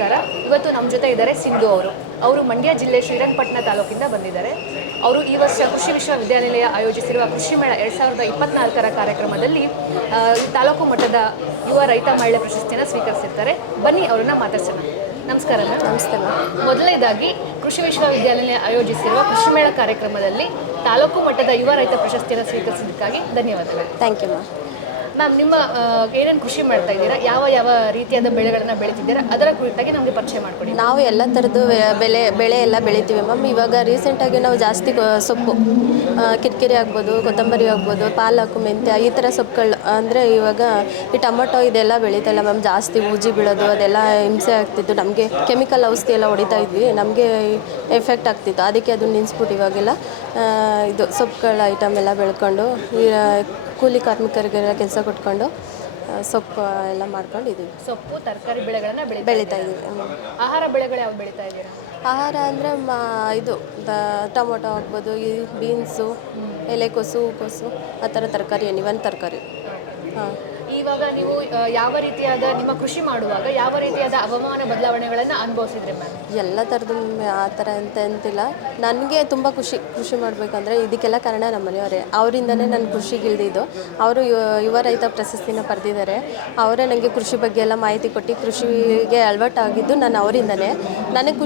ನಮಸ್ಕಾರ. ಇವತ್ತು ನಮ್ಮ ಜೊತೆ ಇದ್ದಾರೆ ಸಿಂಧು ಅವರು ಮಂಡ್ಯ ಜಿಲ್ಲೆ ಶ್ರೀರಂಗಪಟ್ಟಣ ತಾಲೂಕಿಂದ ಬಂದಿದ್ದಾರೆ. ಅವರು ಈ ವರ್ಷ ಕೃಷಿ ವಿಶ್ವವಿದ್ಯಾನಿಲಯ ಆಯೋಜಿಸಿರುವ ಕೃಷಿ ಮೇಳ 2024ರ ಕಾರ್ಯಕ್ರಮದಲ್ಲಿ ತಾಲೂಕು ಮಟ್ಟದ ಯುವ ರೈತ ಮಹಿಳೆ ಪ್ರಶಸ್ತಿಯನ್ನು ಸ್ವೀಕರಿಸಿರ್ತಾರೆ. ಬನ್ನಿ ಅವರನ್ನ ಮಾತಾಡ್ಸೋಣ. ನಮಸ್ಕಾರ. ನಮಸ್ತೆ ಮ್ಯಾಮ್. ಮೊದಲನೇದಾಗಿ ಕೃಷಿ ವಿಶ್ವವಿದ್ಯಾನಿಲಯ ಆಯೋಜಿಸಿರುವ ಕೃಷಿ ಮೇಳ ಕಾರ್ಯಕ್ರಮದಲ್ಲಿ ತಾಲೂಕು ಮಟ್ಟದ ಯುವ ರೈತ ಪ್ರಶಸ್ತಿಯನ್ನು ಸ್ವೀಕರಿಸಿದ್ದಕ್ಕಾಗಿ ಧನ್ಯವಾದಗಳು. Thank you ma'am. ಮ್ಯಾಮ್, ನಿಮ್ಮ ಏನೇನು ಕೃಷಿ ಮಾಡ್ತಾ ಇದ್ದೀರಾ, ಯಾವ ಯಾವ ರೀತಿಯಾದ ಬೆಳೆಗಳನ್ನು ಬೆಳೀತಿದ್ದೀರಾ, ಅದರ ಕುರಿತಾಗಿ ನಮಗೆ ಪರಿಚಯ ಮಾಡಿಕೊಡಿ. ನಾವು ಎಲ್ಲ ಥರದ್ದು ಬೆಳೆ ಎಲ್ಲ ಬೆಳಿತೀವಿ ಮ್ಯಾಮ್. ಇವಾಗ ರೀಸೆಂಟಾಗಿ ನಾವು ಜಾಸ್ತಿ ಸೊಪ್ಪು, ಕಿರಿಕಿರಿ ಆಗ್ಬೋದು, ಕೊತ್ತಂಬರಿ ಆಗ್ಬೋದು, ಪಾಲಕು, ಮೆಂತ್ಯ, ಈ ಥರ ಸೊಪ್ಪುಗಳು ಅಂದರೆ ಇವಾಗ ಈ ಟೊಮೊಟೊ ಇದೆಲ್ಲ ಬೆಳೀತಾಯಿಲ್ಲ ಮ್ಯಾಮ್. ಜಾಸ್ತಿ ಊಜಿ ಬೀಳೋದು ಅದೆಲ್ಲ ಹಿಂಸೆ ಆಗ್ತಿತ್ತು. ನಮಗೆ ಕೆಮಿಕಲ್ ಔಷಧಿ ಎಲ್ಲ ಹೊಡಿತಾ ಇದ್ವಿ, ನಮಗೆ ಎಫೆಕ್ಟ್ ಆಗ್ತಿತ್ತು. ಅದಕ್ಕೆ ಅದನ್ನು ನಿಲ್ಲಿಸ್ಬಿಟ್ಟು ಇವಾಗೆಲ್ಲ ಇದು ಸೊಪ್ಪುಗಳ ಐಟಮ್ ಎಲ್ಲ ಬೆಳ್ಕೊಂಡು ಕೂಲಿ ಕಾರ್ಮಿಕರಿಗೆಲ್ಲ ಕೆಲಸ ಕೊಟ್ಕೊಂಡು ಸೊಪ್ಪು ಎಲ್ಲ ಮಾಡ್ಕೊಂಡಿದ್ದೀವಿ. ಸೊಪ್ಪು ತರಕಾರಿ ಬೆಳೆಗಳನ್ನು ಬೆಳೀತಾ ಇದ್ದೀವಿ. ಆಹಾರ ಬೆಳೆಗಳು ಯಾವ್ದು ಬೆಳೀತಾ ಇದ್ದೀರಾ? ಆಹಾರ ಅಂದರೆ ಇದು ಟೊಮೊಟೊ ಆಗ್ಬೋದು, ಈ ಬೀನ್ಸು, ಎಲೆಕೋಸು, ಹೂಕೋಸು, ಆ ಥರ ತರಕಾರಿ, ಎನಿವನ್ ತರಕಾರಿ. ಹಾಂ. ಇವಾಗ ನೀವು ಯಾವ ರೀತಿಯಾದ ನಿಮ್ಮ ಕೃಷಿ ಮಾಡುವಾಗ ಯಾವ ರೀತಿಯಾದ ಹವಾಮಾನ ಬದಲಾವಣೆಗಳನ್ನು ಅನುಭವಿಸಿದ್ರಿ ಮ್ಯಾಮ್? ಎಲ್ಲ ಥರದ್ದು ಆ ಥರ ಅಂತ ಅಂತಿಲ್ಲ. ನನಗೆ ತುಂಬ ಕೃಷಿ ಮಾಡಬೇಕಂದ್ರೆ ಇದಕ್ಕೆಲ್ಲ ಕಾರಣ ನಮ್ಮ ಮನೆಯವರೇ. ಅವರಿಂದನೇ ನಾನು ಕೃಷಿಗೆ ಇಳಿದಿದ್ದು. ಅವರು ಯುವ ರೈತ ಪ್ರಶಸ್ತಿನ ಪಡೆದಿದ್ದಾರೆ. ಅವರೇ ನನಗೆ ಕೃಷಿ ಬಗ್ಗೆ ಎಲ್ಲ ಮಾಹಿತಿ ಕೊಟ್ಟು ಕೃಷಿಗೆ ಅಳವಟ್ಟಾಗಿದ್ದು ನಾನು ಅವರಿಂದನೇ. ನನಗೆ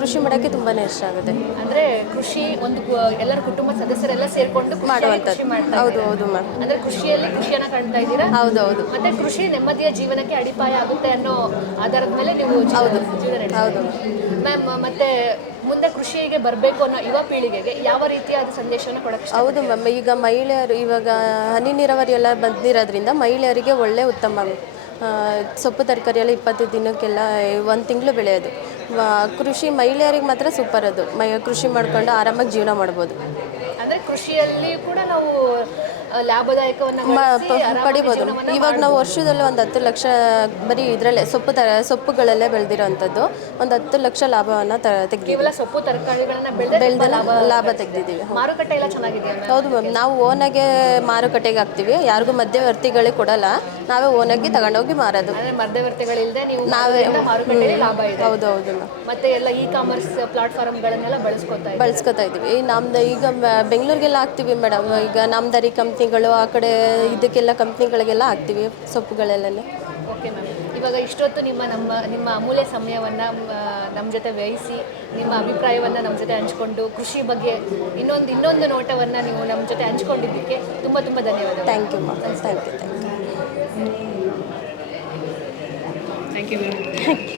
ಕೃಷಿ ಮಾಡೋಕ್ಕೆ ತುಂಬಾ ಇಷ್ಟ ಆಗುತ್ತೆ. ಅಂದರೆ ಕೃಷಿ ಒಂದು ಎಲ್ಲರ ಕುಟುಂಬದ ಸದಸ್ಯರೆಲ್ಲ ಸೇರಿಕೊಂಡು ಮಾಡುವಂಥದ್ದು. ಹೌದು ಹೌದು ಮ್ಯಾಮ್. ಅಂದರೆ ಕೃಷಿಯಲ್ಲಿ ಖುಷಿಯನ್ನು ಕಾಣ್ತಾ ಇದ್ದೀರಾ? ಹೌದು ಹೌದು. ಮತ್ತೆ ಕೃಷಿ ನೆಮ್ಮದಿಯ ಜೀವನಕ್ಕೆ ಅಡಿಪಾಯ ಆಗುತ್ತೆ ಅನ್ನೋ ಆಧಾರದ ಮೇಲೆ ನೀವು ಜೀವನ ಹೌದು ಮ್ಯಾಮ್. ಮತ್ತೆ ಮುಂದೆ ಕೃಷಿಗೆ ಬರಬೇಕು ಅನ್ನೋ ಯುವ ಪೀಳಿಗೆಗೆ ಯಾವ ರೀತಿಯಾದ ಸಂದೇಶವನ್ನು ಕೊಡಕ್ಕೆ? ಹೌದು ಮ್ಯಾಮ್. ಈಗ ಮಹಿಳೆಯರು ಇವಾಗ ಹನಿ ನೀರಾವರಿ ಎಲ್ಲ ಬಂದಿರೋದ್ರಿಂದ ಮಹಿಳೆಯರಿಗೆ ಒಳ್ಳೆ ಉತ್ತಮ. ಸೊಪ್ಪು ತರಕಾರಿ ಎಲ್ಲ 20 ದಿನಕ್ಕೆಲ್ಲ 1 ತಿಂಗಳು ಬೆಳೆಯೋದು. ಕೃಷಿ ಮಹಿಳೆಯರಿಗೆ ಮಾತ್ರ ಸೂಪರ್. ಅದು ಕೃಷಿ ಮಾಡ್ಕೊಂಡು ಆರಾಮಾಗಿ ಜೀವನ ಮಾಡ್ಬೋದು. ಅಂದರೆ ಕೃಷಿಯಲ್ಲಿ ಕೂಡ ನಾವು ಲಾಭದಾಯಕವನ್ನು ಪಡಿಬೋದು. ಇವಾಗ ನಾವು ವರ್ಷದಲ್ಲಿ ಒಂದು 10 ಲಕ್ಷ ಬರೀ ಇದರಲ್ಲೇ ಸೊಪ್ಪುಗಳಲ್ಲೇ ಬೆಳೆದಿರೋವಂಥದ್ದು ಒಂದು 10 ಲಕ್ಷ ಲಾಭವನ್ನು ತೆಗೆದಿದ್ದೀವಿ. ಸೊಪ್ಪು ತರಕಾರಿಗಳನ್ನ ಬೆಳೆದೆಲ್ಲ ಲಾಭ ತೆಗೆದಿದ್ದೀವಿ. ಮಾರುಕಟ್ಟೆ ಎಲ್ಲ ಚೆನ್ನಾಗಿದೆ. ಹೌದು ಮ್ಯಾಮ್. ನಾವು ಓನಾಗೆ ಮಾರುಕಟ್ಟೆಗೆ ಹಾಕ್ತೀವಿ. ಯಾರಿಗೂ ಮಧ್ಯವರ್ತಿಗಳಿಗೆ ಕೊಡಲ್ಲ. ನಾವೇ ಓನಾಗಿ ತಗೊಂಡೋಗಿ ಮಾರೋದು. ಮಧ್ಯವರ್ತಿಗಳಿಲ್ಲದೆ ನೀವು ನಾವೇ ಮಾರುಕಟ್ಟೆಯಲ್ಲಿ ಲಾಭ ಇದೆ. ಹೌದು ಹೌದು ಮ್ಯಾಮ್. ಮತ್ತೆ ಎಲ್ಲ ಕಾಮರ್ಸ್ ಪ್ಲಾಟ್ಫಾರ್ಮ್ಗಳನ್ನೆಲ್ಲ ಬಳಸ್ಕೊತಾ ಇದ್ದೀವಿ. ನಮ್ದು ಈಗ ಬೆಂಗಳೂರಿಗೆಲ್ಲ ಹಾಕ್ತೀವಿ ಮೇಡಮ್. ಈಗ ನಮ್ದರಿ ಕಂಪ್ನಿಗಳು ಆ ಕಡೆ ಇದಕ್ಕೆಲ್ಲ ಕಂಪ್ನಿಗಳಿಗೆಲ್ಲ ಹಾಕ್ತೀವಿ ಸೊಪ್ಪುಗಳೆಲ್ಲನೇ. Okay ma'am. ಇವಾಗ ಇಷ್ಟೊತ್ತು ನಿಮ್ಮ ಅಮೂಲ್ಯ ಸಮಯವನ್ನು ನಮ್ಮ ಜೊತೆ ವ್ಯಯಿಸಿ ನಿಮ್ಮ ಅಭಿಪ್ರಾಯವನ್ನು ನಮ್ಮ ಜೊತೆ ಹಂಚ್ಕೊಂಡು ಕೃಷಿ ಬಗ್ಗೆ ಇನ್ನೊಂದು ನೋಟವನ್ನು ನೀವು ನಮ್ಮ ಜೊತೆ ಹಂಚ್ಕೊಂಡಿದ್ದಕ್ಕೆ ತುಂಬ ತುಂಬ ಧನ್ಯವಾದ. Thank you ma'am. Thank you. Thank you.